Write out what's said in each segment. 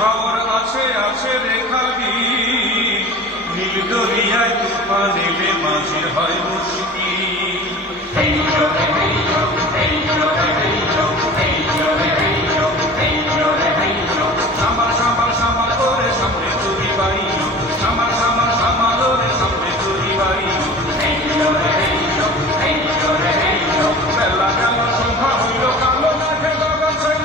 হওয়ার আছে আছে রেখাগীর, নীল দরিয়ায় তুফান এলে মাঝে হয় মুশকিল। সামাল সামাল সামাল করে সামনে চুরি বাড়ি, সামাল সামাল সামাল করে সামনে চুরি বাড়ি। বেলা গেল সন্ধ্যা হইল কালো দেখে গগন ছিল,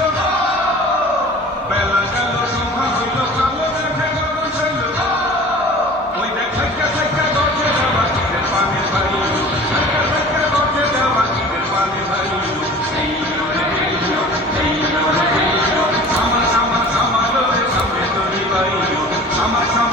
বেলা গেল সন্ধ্যা হইল কালো দেখে গগন ছিল। ওই দেখ থেকে থেকে গর্জে দেওয়া তীরের পানে ভাই, থেকে থেকে গর্জে দেওয়া তীরের পানে ভাই। সামাল সামাল সামাল রে সামনে চুরি বাড়ি, সামাল সামাল